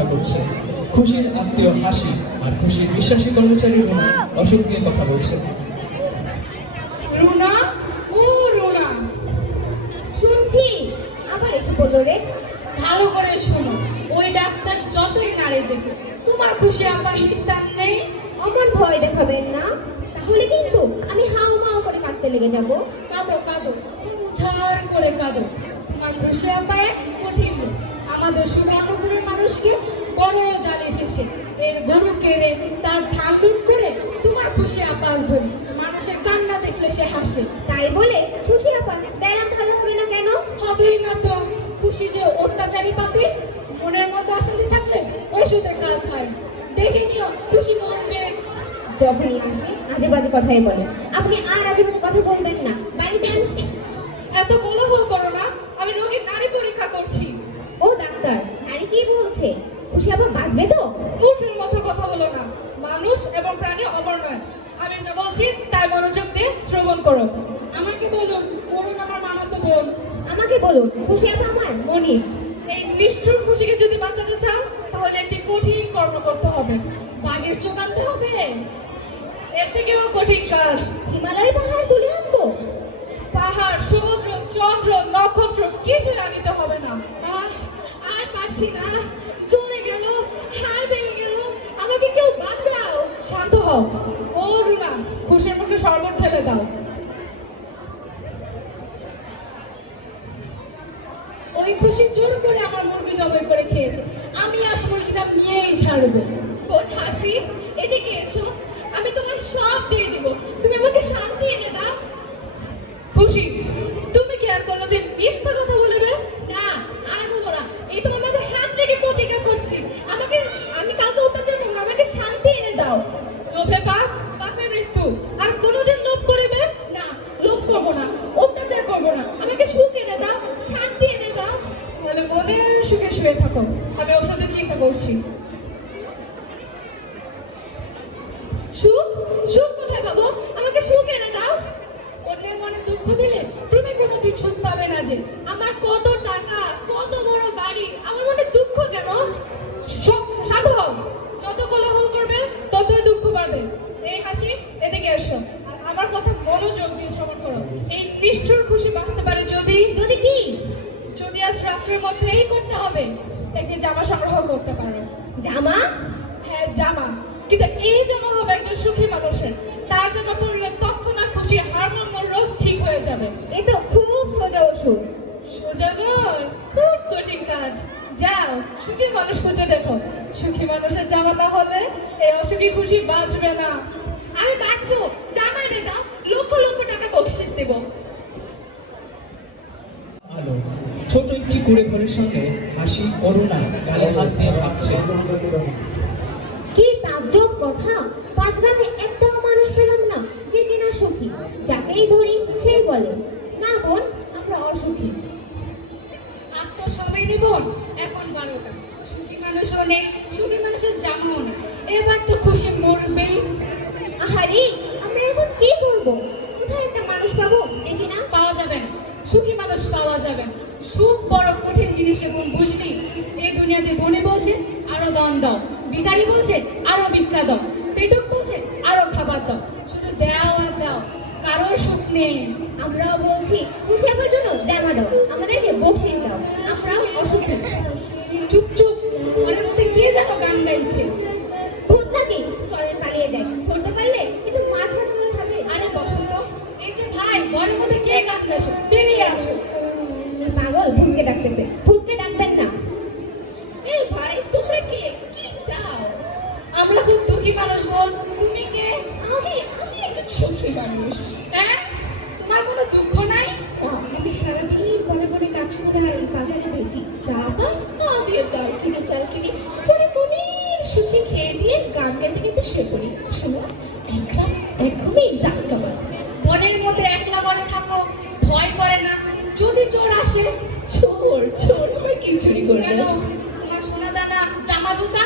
অপেক্ষা করছে। খুশির আত্মীয় হাসি আর খুশির বিশ্বাসী কর্মচারী রুনা অসুখ নিয়ে কথা বলছে। রুনা, ও রুনা, শুনছি, আবার এসে বললো রে। ভালো করে শোনো, ওই ডাক্তার যতই নাড়ে দেখে তোমার খুশি আপার নিস্তার নেই। আমার ভয় দেখাবেন না, তাহলে কিন্তু আমি হাউ মাউ করে কাঁদতে লেগে যাব। কাঁদো কাঁদো, উঝাড় করে কাঁদো। তোমার খুশি আপা এক কঠিন লোক। আমাদের সুবর্ণপুরের মানুষকে বড় জাল এসেছে। এর গরু কেড়ে তার ধান লুট করে তোমার খুশি আপাস ধরি। মানুষের কান্না দেখলে সে হাসে। তাই বলে খুশি আপা ব্যায়াম ভালো হবে না কেন? হবেই না তো। খুশি যে অত্যাচারী পাপি, মনের মতো অশান্তি থাকলে ওষুধের কাজ হয়। দেখে নিও খুশি মরবে। যখনই আসে আজে বাজে কথাই বলে। আপনি আর আজে বাজে কথা বলবেন না, বাড়ি যান। এত কোলাহল করো না, আমি রোগীর নারী পরীক্ষা করছি। ও ডাক্তার, নারী কি বলছে? খুশি আপা বাঁচবে তো? মূর্খের মতো কথা বলো না। মানুষ এবং প্রাণী অমর নয়। আমি যা বলছি তাই মনোযোগ দিয়ে শ্রবণ করো। আমাকে বলুন, বলুন আমার মামাতো বোন। আমাকে বলুন, খুশি আপা আমার মনির। এই নিষ্ঠুর খুশিকে যদি বাঁচাতে চাও তাহলে একটি কঠিন কর্ম করতে হবে। বাঘের চোখ আনতে হবে। এর থেকেও কঠিন কাজ। হিমালয় পাহাড় তুলে আনবো? পাহাড়, সমুদ্র, চন্দ্র, নক্ষত্র কিছুই আনিতে হবে না। আর পারছি না, চলে গেল, হাড় ভেঙে গেল, আমাকে কেউ বাঁচাও। শান্ত হও। ও রুনা, খুশির মুখে শরবত ঢেলে দাও। ওই খুশি জোর করে আমার মুরগি জবাই করে খেয়েছে। আমি আজ মুরগিটা নিয়েই ছাড়বো। বোন হাসি, এদিকে এসো, আমি তোমার সব দিয়ে দিব। তুমি আমাকে শান্তি এনে দাও। খুশি, তুমি কি আর কোনোদিন মিথ্যা কথা বলবে না? আর বলবো না। এই তোমার মাথায় হাত রেখে প্রতিজ্ঞা করছি, আমি কাউকে অত্যাচার করবো না। আমাকে শান্তি এনে দাও। লোভে পাপ, পাপের মৃত্যু। আর কোনোদিন লোভ করিবে না। লোভ করবো না, অত্যাচার করবো না। আমাকে সুখ এনে দাও, শান্তি এনে দাও। তাহলে মনে সুখে শুয়ে থাকো, আমি ওষুধের চিন্তা করছি। সুখ, সুখ কোথায় পাবো? আমাকে সুখ এনে দাও। অন্যের মনে দুঃখ দিলে তুমি কোনোদিন সুখ পাবে না। যে আমার কত টাকা, কত বড় বাড়ি, আমার মনে দুঃখ কেন? শান্ত হও। যত কোলাহল করবে ততই দুঃখ বাড়বে। এই হাসি, এদিকে এসো, আর আমার কথা মনোযোগ দিয়ে শ্রবণ করো। এই নিষ্ঠুর খুশি বাঁচতে পারে যদি কি? যদি আজ রাত্রের মধ্যেই করতে হবে একটি জামা সংগ্রহ করতে পারো। জামা? হ্যাঁ, জামা। কিন্তু এই জামা হবে একজন সুখী মানুষের। তার জামা পরলে তৎক্ষণাৎ খুশি হারমোনিয়াম রোগ ঠিক হয়ে যাবে। এ তো খুব সোজা ওষুধ। সোজা নয়, খুব কঠিন কাজ। যাও, সুখী মানুষ খুঁজে দেখো। সুখী মানুষের জামা না হলে এই অসুখী খুশি বাঁচবে না। আমি বাঁচবো, জামা এনে দাও, লক্ষ লক্ষ টাকা বকশিস দেব। আলো ছোট একটি কুড়ে ঘরের সঙ্গে হাসি করুণা গালে হাত দিয়ে ভাবছে। কি তাজ্জব কথা! 5 গ্রামে একটাও মানুষ পেলাম না যে কিনা সুখী। যাকেই ধরি সেই বলে, না বোন, আমরা অসুখী। আত্মসময় নিব এখন 12টা। সুখী মানুষও নেই, সুখী মানুষের জামাও না। এবার তো খুশি মরবেই। আহারে, আমরা এখন কি করব? কোথায় একটা মানুষ পাবো যে কিনা? পাওয়া যাবে না, সুখী মানুষ পাওয়া যাবে না। সুখ বড় কঠিন জিনিস এবং বুঝলি, এই দুনিয়াতে ধনী বলছে আরো দান দাও, ভিখারি বলছে আরো ভিক্ষা দাও, পেটুক বলছে আরো খাবার দাও। শুধু দাও আর দাও, কারোর সুখ নেই। আমরাও বলছি খুশি আমার জন্য জামা দাও, আমাদেরকে বকশিশ দাও, আমরাও অসুখী। চুপ চুপ, মনের মধ্যে কে যেন গান গাইছে। ভূত নাকি? চলেন পালিয়ে যাই। ধরতে পারলে কিন্তু মাছ ভাত করে খাবে। আরে বসন্ত, এই যে ভাই, ঘরের মধ্যে কে গান গাইছো? বেরিয়ে আসো। এই পাগল ভূতকে ডাকতেছে। ভূতকে ডাকবেন না। এই ভাই, তোমরা কে? কি চাও? আমরা খুব দুঃখী মানুষ বোন। তুমি কে? আমি একজন সুখী মানুষ। হ্যাঁ, তোমার কোনো দুঃখ নাই? আমি সারাদিন বনে বনে কাজ করে আর বাজারে বেচি। জামা আবির ডাল কিনে, চাল কিনে, পরে মনের সুখে খেয়ে দিয়ে গান গাইতে কিন্তু সে করি। শোনো, একঘুমেই ডাক কামার। বনের মধ্যে একলা ঘরে থাকো, ভয় করে না যদি চোর আসে? চোর চোর আবার কি চুরি করে? কেন? তোমার সোনা দানা, জামা জুতা?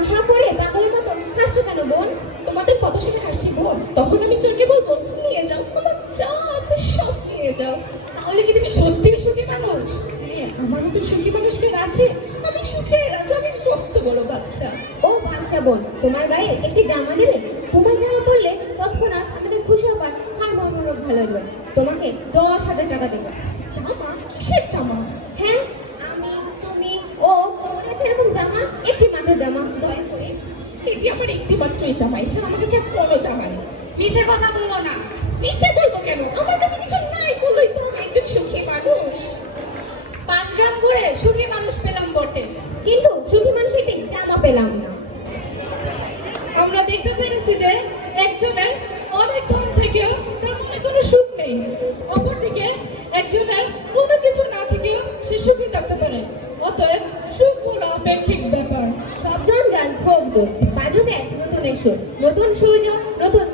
আহা করে পাগলের মতো হাসছো কেন বোন? তোমাদের কত শুনে হাসছি বোন। তখন আমি চোরকে বলবো, নিয়ে যাও, তোমার যা আছে সব নিয়ে যাও। তাহলে কি তুমি সত্যি সুখী মানুষ? হ্যাঁ, আমার মতো সুখী মানুষ কে আছে? আমি বোন, তোমার গায়ে একটি জামা দেবে? তোমার জামা পরলে তৎক্ষণাৎ আমাদের খুশি হবার হার মর্মরোগ ভালো হয়ে যাবে। তোমাকে 10,000 টাকা দেবো। জামা? কিসের জামা? হ্যাঁ, আমি, তুমি, ও, ওর কাছে এরকম জামা, একটি মাত্র জামা, দয়া করে। এটি আমার একটি মাত্রই জামা, এছাড়া আমার কাছে আর কোনো জামা নেই। মিছে কথা বলো না। মিছে বলবো কেন? আমার কাছে কিছু নাই বলেই তো আমি একজন সুখী মানুষ। 5 গ্রাম করে সুখী মানুষ পেলাম বটে, কিন্তু সুখী মানুষ একটি জামা পেলাম না। আমরা দেখতে পেরেছি যে একজনের অনেক ধন থেকেও তার মনে কোনো সুখ নেই, অপরদিকে একজনের কোনো কিছু না থেকেও সে সুখী থাকতে পারে। অতএব সুখ হলো আপেক্ষিক ব্যাপার। সব জঞ্জাল খুব দূর, বাজুক এক নতুন সুর, নতুন সূর্য, নতুন